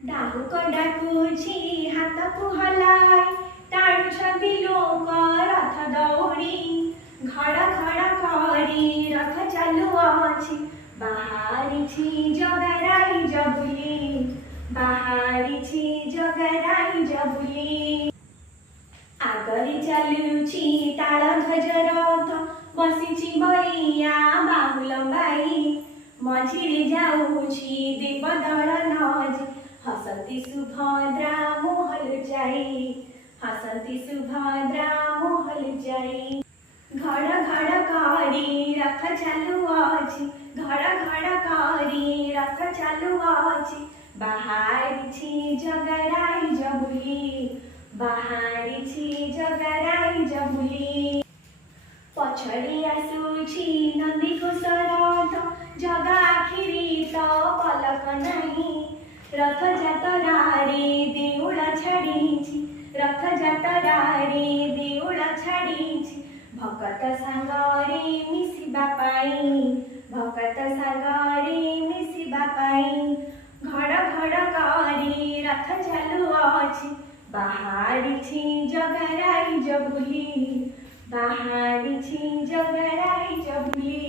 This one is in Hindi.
ଡାହୁକ ଡାକୁଛି ହାତକୁ ହଲାଇ ଟାଣୁଛନ୍ତି ଲୋକ ରଥ ଦଉଡ଼ି ଘଡ଼ ଘଡ଼ କରି ରଥ ଚାଲୁଅଛି ବାହାରିଛି ଜଗରାଇଜ ବୁଲି ବାହାରିଛି ଜଗରାଇଜ ବୁଲି ଆଗରେ ଚାଲୁଛି ତାଳ ଧ୍ୱଜ ରଥ ବସିଛି ବଳିଆ ବାହୁଲ ବାଇ ମଝିରେ ଯାଉଛି ଦେବଦଳ ନଜି हसती सुभद्रा मोहल जाई हसती सुभद्रा मोहल जाई घड़ घड़ करी रथ चालुअछि घड़ घड़ करी रथ चालुअछि बाहारिछि जगराइज बुली बाहारिछि जगराइज बुली पछड़ी आसुछि नंदी घोषरथ जगा आखिरी तो पलक नहीं रथ जातरारे देउळ छाड़ीछि रथ जातरारे देउळ छाड़ीछि भगत सागरे मिसिबा पाई भगत सागरे मिसिबा पाई घड़ घड़ करी रथ चालुअछि बाहारिछि जगराइज बुली बाहारिछि जगराइज बुली।